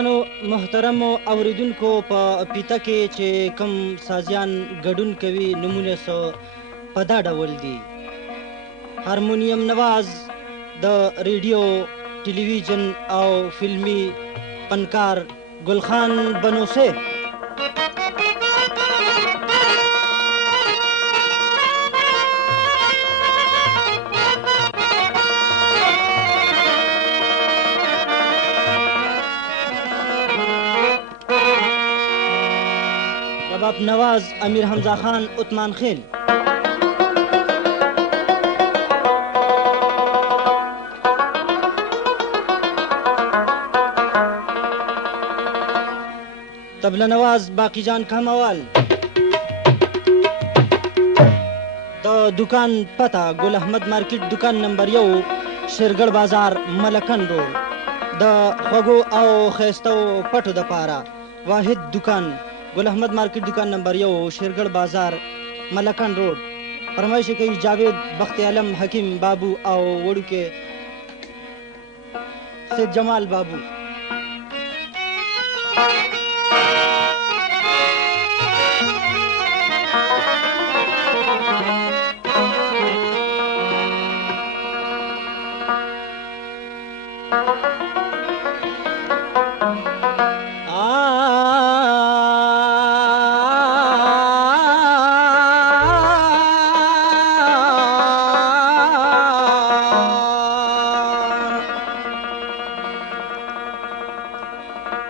ګرانو محترمو اوریدونکو په پیته کې چې کم سازیان ګډون کوي نمونه سو په دا ډول دي: هارمونیم نواز د ریډیو، ټلویزیون او فلمی فنکار ګلخان بنوسه، رباب نواز امیر حمزه خان عثمان خیل، طبله نواز باقی جان کاموال، د دکان پته ګل احمد مارکیټ دکان نمبر 1 شیرګړ بازار ملکن روډ، د خوږو او خیستو پټو د پاره واحد دکان ګل احمد مارکیټ دکان نمبر 1 شیرګړ بازار ملکن روډ. فرمایش کوي جاوید بخت عالم حکیم بابو او وړوکې سید جمال بابو.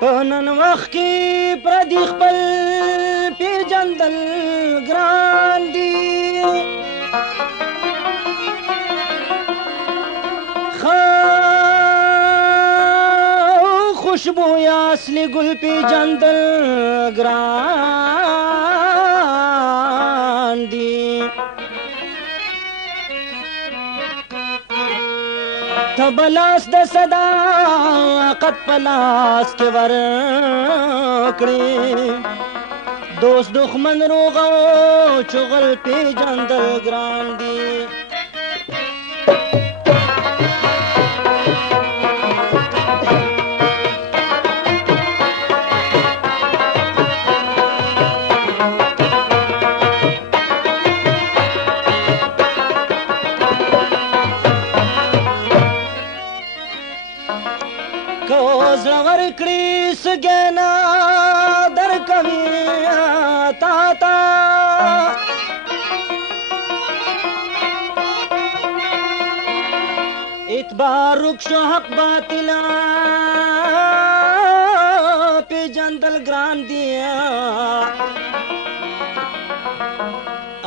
په نن وخت کې پردي خپل پیژندل ګران دي، خوشبویا اصلي ګل پیژندل ګران دي. تبلاس د صداقت پلاس کې ورکړي، دوست دښمن روغ او چغل پیژندل ګران دي. زړه ورکړي سګنا درکوي تا تا، اعتبار رکشو حق باطلا پیژندل ګران دي،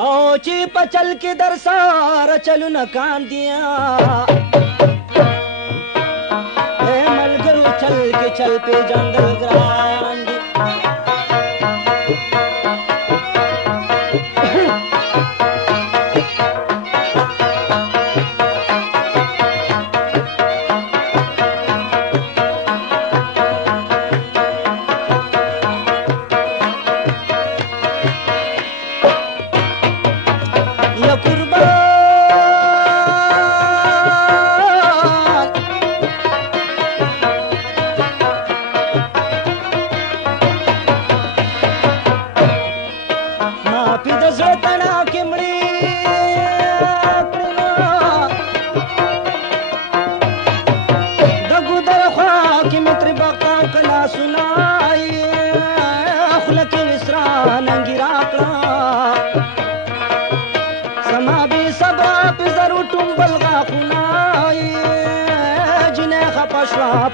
او چې پچل کې در ساره چلونه کان دي. चल पे जंगल ग्राम दी या कुर्बान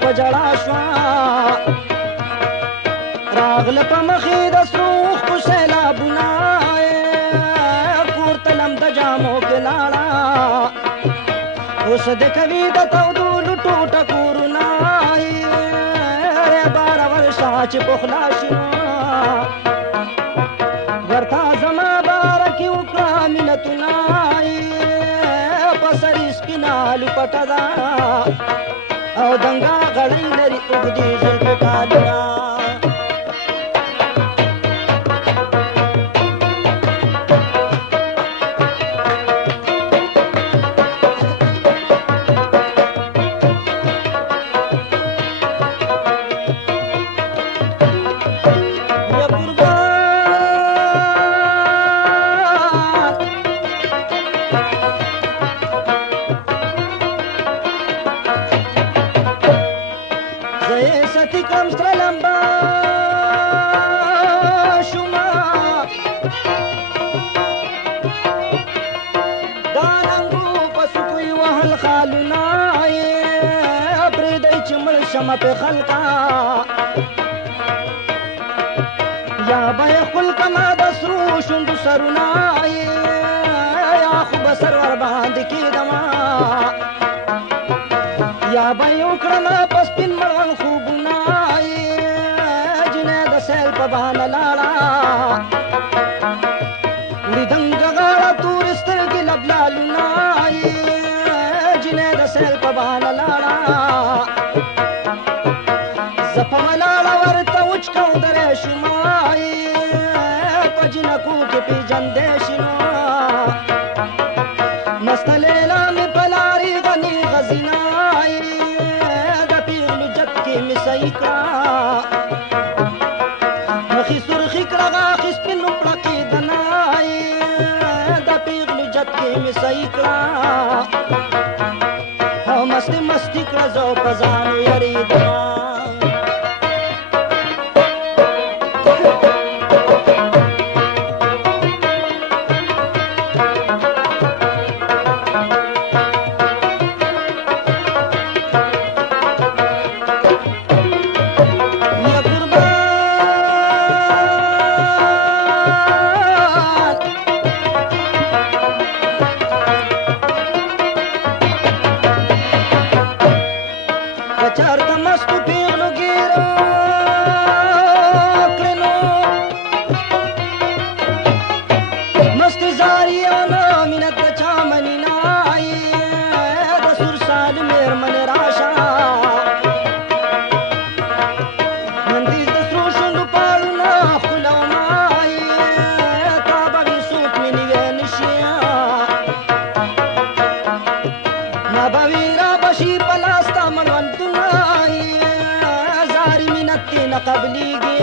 پجړا شوا راغل په مخې د سروخ په سیلابونه، کور تلم د جامو کې لاړه، اوس د کوي د تودو لټو ټکورونه، بار ورشا چې په خلاصي ورته زما بار کې وکړه مینتونه، په سرې سپینالو پټه ده او دنګا غړی لري اوږدې زلفې کالونه. مستي کړم سره لمبه شومه دا ننګو په سکوی وهل خالونه یې پرېږدئ چې مړ شمه پې خلقه یا به یې خپل کما د سرو شونډو سرونه یا خو به سر ورباندې کېږمه یا به یې وکړمه په سپین مړوند خوبونه جنۍ د سیل په بهانه لاړه لیدنګه غاړه تورې سترګې لبلالونه جنۍ د سیل په بهانه لاړه زه په ولاړه ورته وچکو دری شومه په جنکو کې پېژندی شي نو مسته لیلا مې په لارې غني غزینه د پیغلو جت کې مې صحیح کړه مخې سرخي کړه غاښې سپینو پړقېدنه د پیغلو جت کې مې صحیح کړه او مستې مستې کړه زه په ځان ویرېدمه چارته مستو پیغلو ګیره کړې نو مستې زاریانه مینت د چا مني نه د سور سال مېرمنې راشه مندیز د سرو شونډو پاړونه ښکلومه تا به وي څوک مې نیوی نه شي ما به وي رابه شي په لاس تا مړوندونه زاري مینت تې نه قبلېږي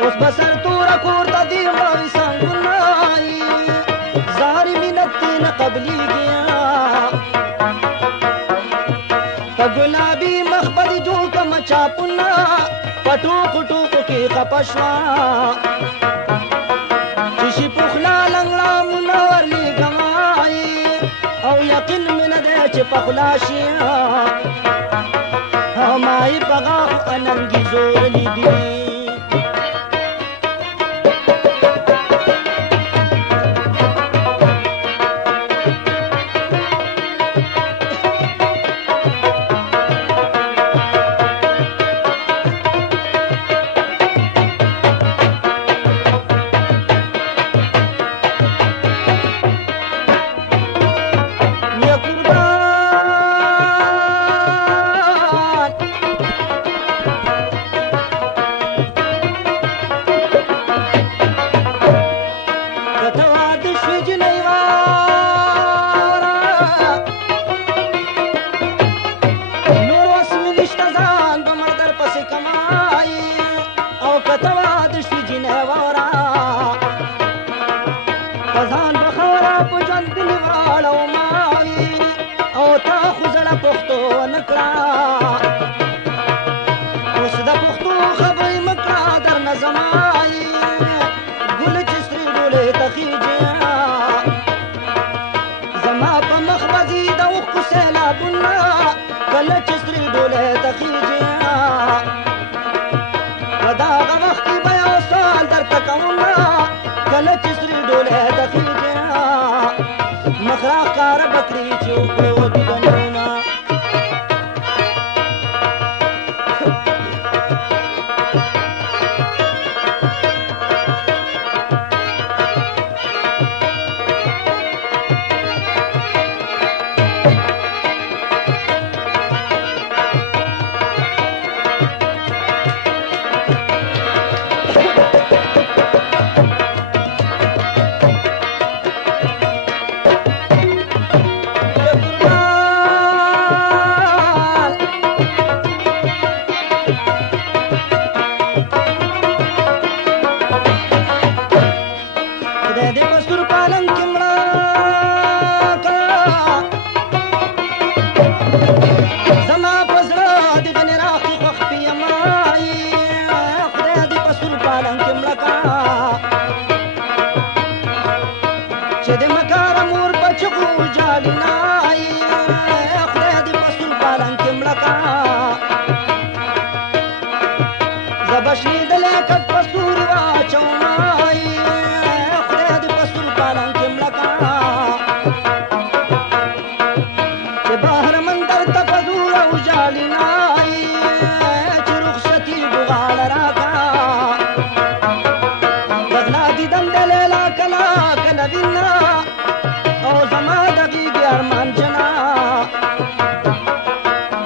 اوس به سر توره کور ته دې مړوي سنګونه زاري مینت تې نه قبلېږي په ګلابي مخ به دې جوړ کړمه چاپونه په ټوکو ټوکو کې خفه شوه چې شي پخلا لنګړامونه ورلېږمه او یقین مې نه دی چې په خلا شي او ما یې په غاښو اننګي زورلي دي مخراخ کار بکری چوکو دنونا Goodbye. کاره مور په چغو ژاړي نای خدای دې په سور پالن کې مړه کا زه به شنېدلی کټ په ستوري واچومای خدای دې په سور پالن کې مړه کا چې بهر مندر ته په زوره وژاړي نای چې رخصتي بغاړه راکا د غلا دیدن د لیلا کله کله وینا او زما د غېږې ارمان جنا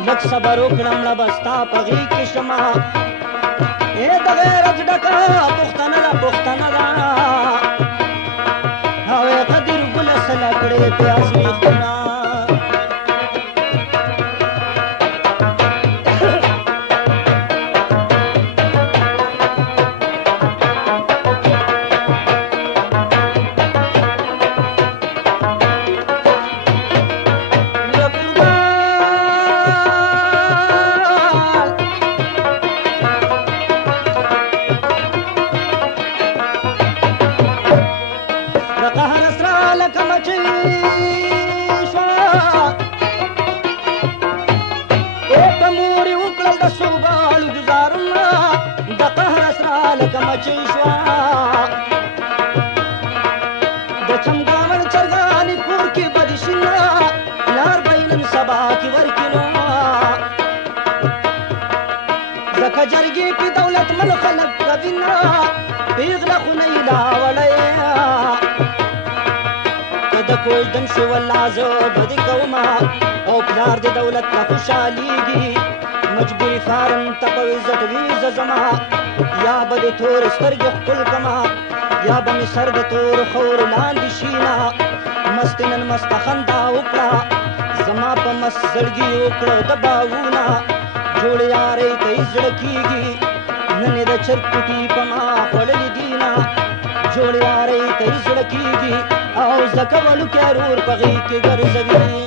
لږ صبر وکړم مړه به ستا په غېږ کې شمه د غیرت ډکه پښتنه ده پښتنه ده او قدر ګله سله کړې پیاز ویښتونه د چمګاون چرګانې کور کې بدې شینه لار به یې نن سبا کې ورکینو ځکه جرګې په دولت مل خلک کوینه پیغله خو نه یې لاوړی که د کوژدن شي والله زه به دې کومه او پلار د دولت نه خوشحالېږي مجبوري فارم ته په عزت ویزه زما یا به د تور سترګې ښکل کما یا به مې سر د تور خور لاندې شینه مست نن مسته خندا وکړه زما په مست زړګي وکړه د باغونه جوړ یارۍ ته یې زړه کېږي نن یې د چرګ ټوټي په ما خوړلي دینه جوړ یارۍ ته یې زړه کېږي او زکه وړوکی رور په غېږ کې ګرځوي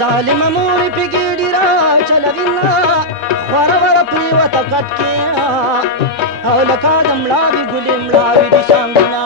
ظالم مور پی ګیډی را چلوینا خورا ورا پریوتا کټ کې او لکه د مړاوي ګلې مړاوي دي څنګهنا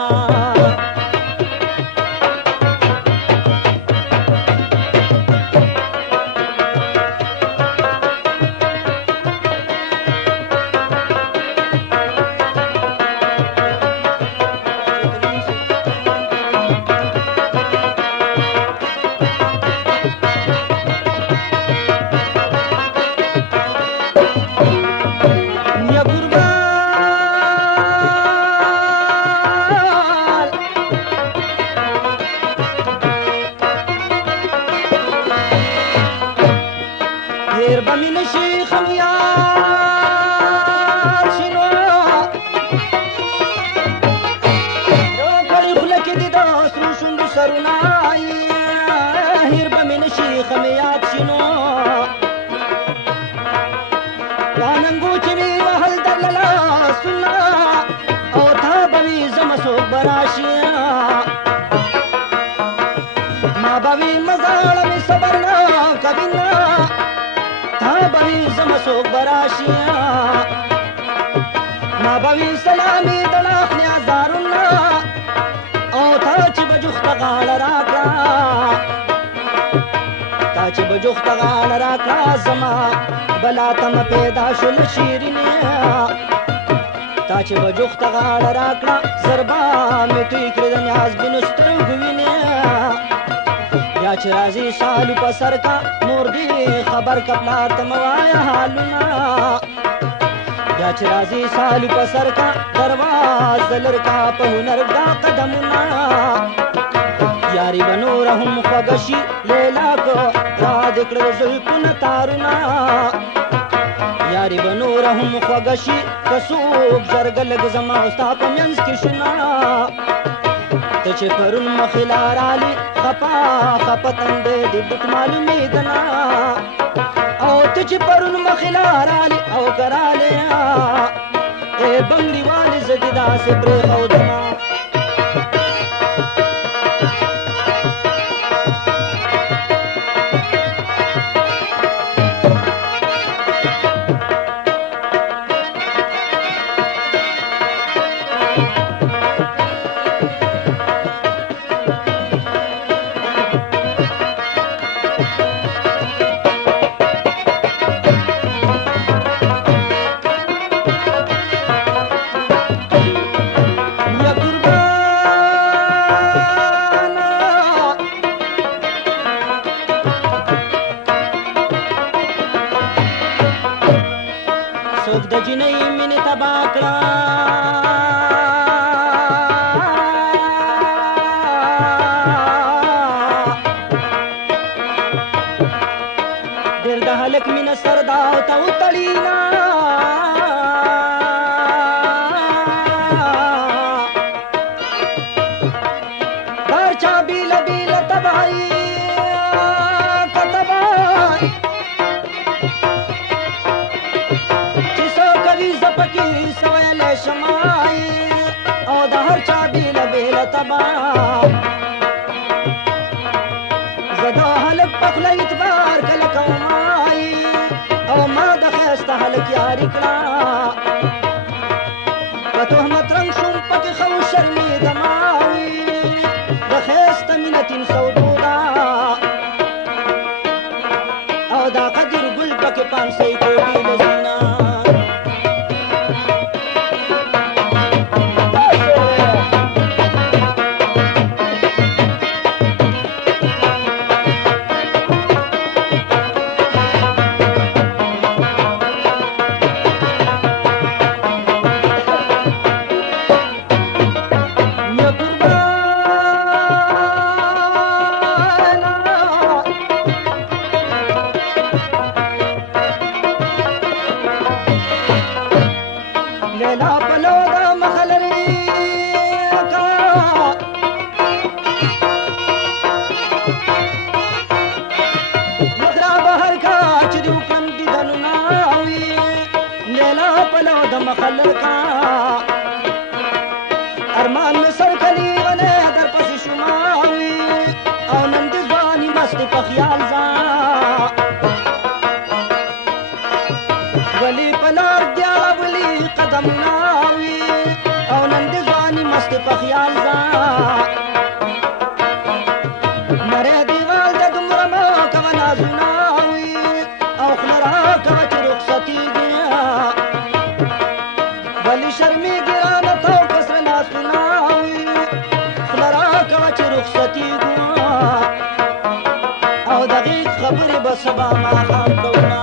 ما بوي سلامي دلاخ نظارنا او تا چې بجوخت غاړه راکړه تا چې بجوخت غاړه راکړه زما بلا تم پیدا شول شیرینه تا چې بجوخت غاړه راکړه زربا میټی کړ د نیاز بنو سترګو وینه یا چې راځي سالو په سر کا نور دی خبر کپلا تم وایا حالونه دا چې راځي سالو په سر کا درواز لرکا په هنر دا قدمونه یاری به نوره هم خوږه شي لیلا که را دې کړه زلفونه تارونه یاری به نوره هم خوږه شي که څوک زرګه لږ زما او ستا په منځ کې شونه ته چې پرون مخې لارالې خپا خپه تندی دې بوټ معلومېدنه او ته چې پرون مخې لارالې او که رالې ای بنګړي والې زه دې داسې پرېښودمه څوک د جنۍ مینې تبا کړه ډېر د هلک مینه سرداو ته وتړینا هر چا بیله بیله تباهي شمای او د هر چا بیله بیله تبا زه د هلک په خوله اعتبار کله کومای او ما د ښایسته هلک یاري کړه په تهمت رنګ شوم پکې ښه وشرمېدمه د ښایسته مینه 302 ده او دا قدر ګل پکې 500 کوټې لزینه لیلا پلو دا مخلری کا مخرا بهر کا چې دې وکړم دیدنونه وي لیلا پلو دا مخلر کا ارمان مې سر کلی غلی در پسې شوما وي او نن دې ځواني مستې په خیال ځه ولی پلار دیاله ولی قدمونه وي او نن دې ځواني مستې په خیال ځه نری دیوال د دومره مه کوه نازونه وي او خوله راکوه چې رخصتېږي ولی شرمېږي رانه تو کسره ناسونه وي خوله راکوه چې رخصتېږو او د غېږ خبرې به سبا ماښام کوونه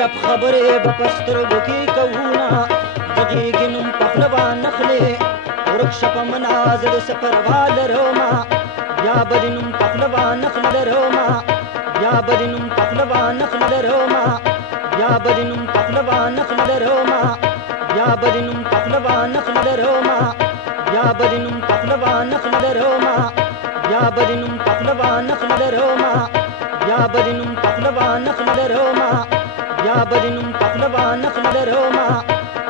صرف خبرې به په سترګو کې کوونه د غېږې نوم په خوله وانخلې ورک شه په منازل سفروا لرمه بیا به دې نوم په خوله وانخله لرمه بیا به دې نوم په خوله وانخله لرمه بیا به دې نوم په خوله وانخله لرمه بیا به دې نوم په خوله وانخله لرمه بیا به دې نوم په خوله وانخله لرمه بیا به دې نوم په خوله وانخله لرمه بیا به دې نوم په خوله وانخله لرمه بیا به دې نوم په خوله وانخله لرمه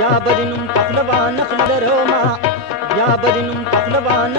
بیا بدنم پخلوان نخل لرما بیا بدنم پخلوان